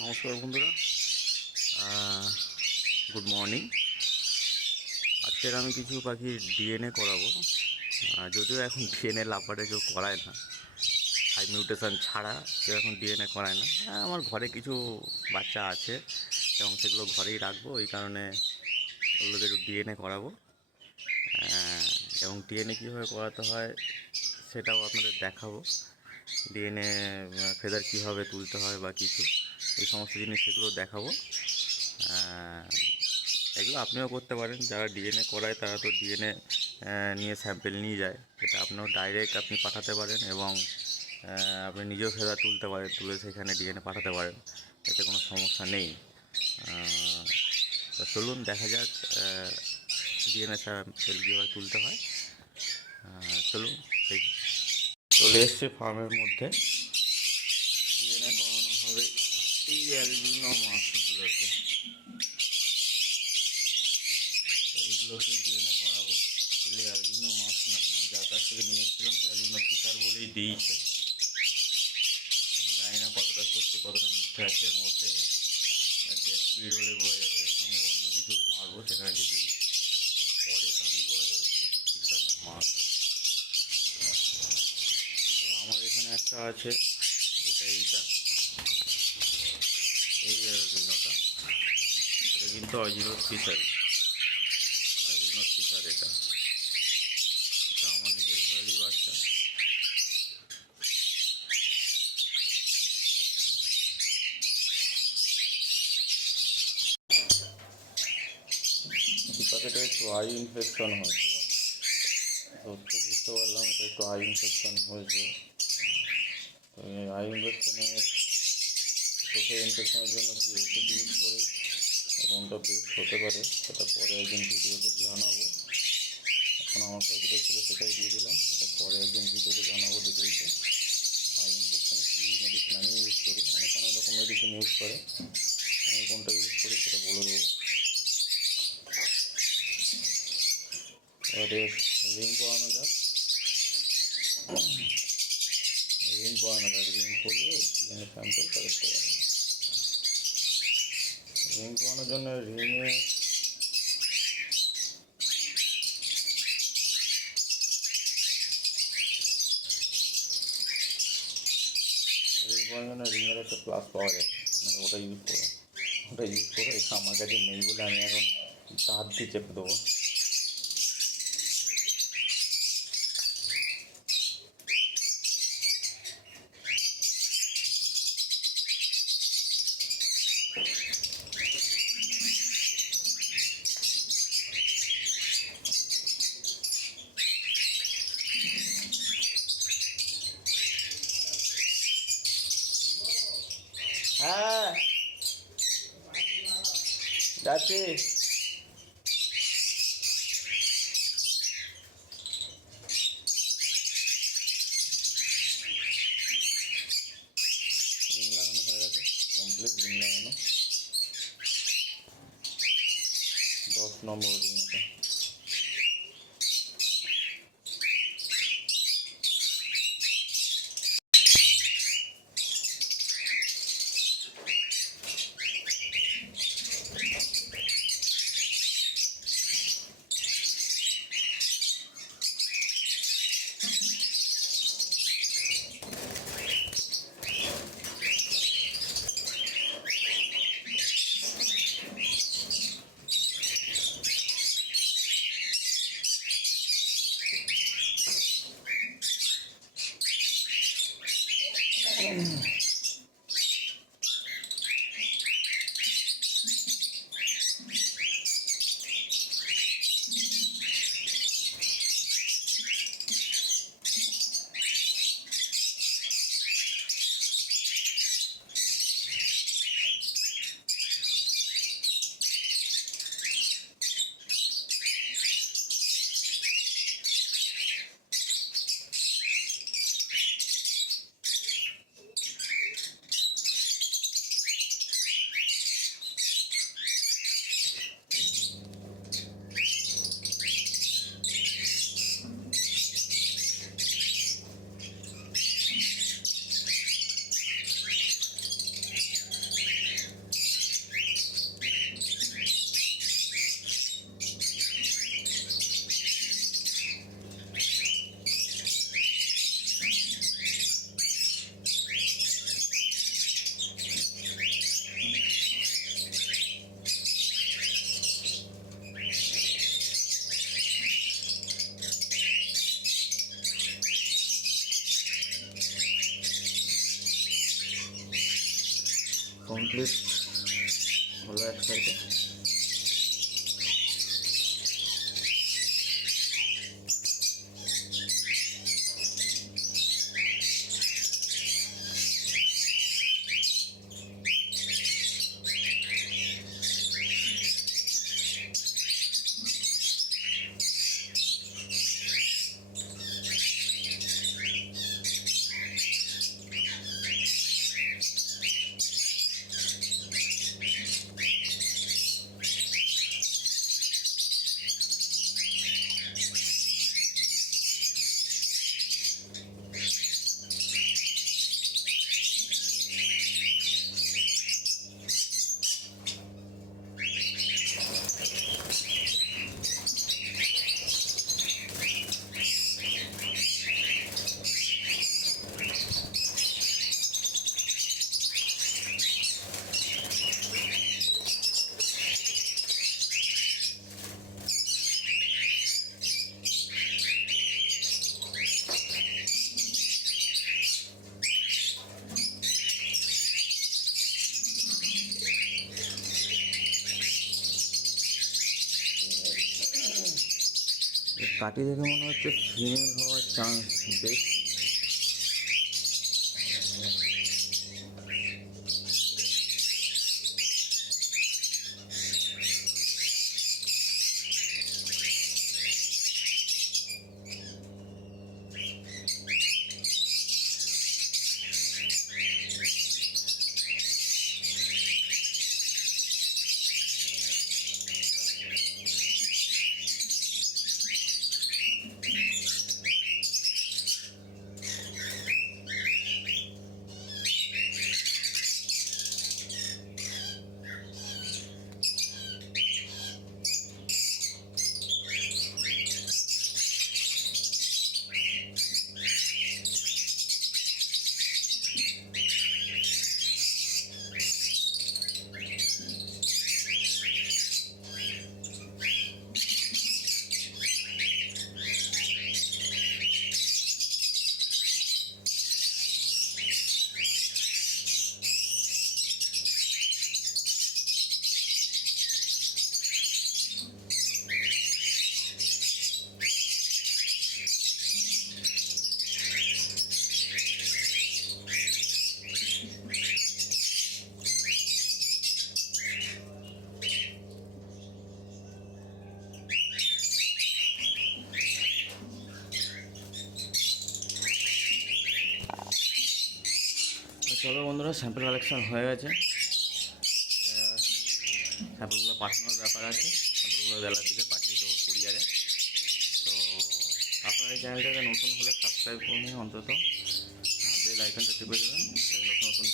নমস্কার বন্ধুরা, good morning. আজকের আমি কিছু পাখির ডিএনএ করাবো। যদিও এখন ডিএনএ লাভবারে কেউ করায় না, হাই মিউটেশন ছাড়া কেউ এখন ডিএনএ করায় না। আমার ঘরে কিছু বাচ্চা আছে এবং সেগুলো ঘরেই রাখবো, এই কারণে ওগুলোকে একটু ডিএনএ করাবো। এবং ডিএনএ কীভাবে করাতে হয় সেটাও আপনাদের দেখাবো। ডিএনএ ফেদার কীভাবে তুলতে হয় বা কিছু এই সমস্ত জিনিস সেগুলো দেখাবো। এগুলো আপনিও করতে পারেন, যারা ডিএনএ করায় তারা তো ডিএনএ নিয়ে স্যাম্পেল নিয়ে যায়, এটা আপনিও ডাইরেক্ট আপনি পাঠাতে পারেন এবং আপনি নিজেও ফেদার তুলতে পারেন, তুলে সেখানে ডিএনএ পাঠাতে পারেন, এতে কোনো সমস্যা নেই। তো চলুন দেখা যাক ডিএনএ স্যাম্পেল কীভাবে তুলতে হয়। চলুন দেখি। চলে এসছে ফার্মের মধ্যে। ডিএনএ করানো হবে এই অ্যালবিনো মাছগুলোকে, এইগুলোকে ডিএনএ করাবো। এগুলো অ্যালবিনো মাছ না, যার কাছ থেকে নিয়েছিলাম সে অ্যালবিনো ফিশার বলেই দিয়েছে। জানি না কতটা সত্যি কতটা মিথ্যে আছে এর মধ্যে, একটা স্পিড হলে বোঝা যাবে। এর সঙ্গে অন্য কিছু মারবো, সেখানে যদি পরে তাহলেই বোঝা যাবে যে এটা ফিশার না মাছ। তো আমার এখানে একটা আছে, যেটা এইটা, এই অ্যালবিনোটা, এটা কিন্তু অরিজিনাল ফিশারি, অ্যালবিনো ফিশার। এটা এটা আমার নিজের ঘরেরই বাচ্চা। পাখিটা একটু আই ইনফেকশন হয়েছিল, ধরতে বুঝতে পারলাম এটা একটু আই ইনফেকশন হয়েছে। তো এই আই ইনফেকশনের, চোখের ইনফেকশনের জন্য কী ওষুধ ইউজ করে এখনটা বেস্ট হতে পারে সেটা পরে একদিন ভিডিওতে জানাবো। এখন আমার কাছে যেটা ছিল সেটাই দিয়ে দিলাম, এটা পরে একদিন ভিডিওতে জানাবো ডিটেলসে। আই ইনফেকশনে কী মেডিসিন আমি ইউজ করি, অনেক রকম মেডিসিন ইউজ করে, আমি কোনটা ইউজ করি সেটা বলে দেবো। এবারে রিং পরানো যাক, রিং পরানো যাক, রিং পরিয়ে ডিএনএ স্যাম্পেল কালেক্ট করা হবে। রিং পরানোর জন্য রিংয়ে রিংয়ের একটা প্লাস পাওয়া যায়, আপনাকে ওটা ইউজ করবেন। ওটা ইউজ করে, আমার কাছে নেই বলে আমি এখন তার দিয়ে চেপে দেবো। হ্যাঁ যাচ্ছি। রিং লাগানো হয়ে গেছে, কমপ্লিট রিং লাগানো, 10 নম্বর রিং এটা। কমপ্লিট হলো এক সাইডে। কাটি দেখে মনে হচ্ছে ফিমেল হওয়ার চান্স বেশি। চলো বন্ধুরা, স্যাম্পল কালেকশন হয়ে গেছে। স্যাম্পলগুলো পাঠানোর ব্যাপার আছে। স্যাম্পলগুলো বেলার দিকে পাঠিয়ে দেবো কুরিয়ারে। তো আপনার এই চ্যানেলটাকে নতুন হলে সাবস্ক্রাইব করে নিন অন্তত, বেল আইকনটা টিপে দেবেন, নতুন নতুন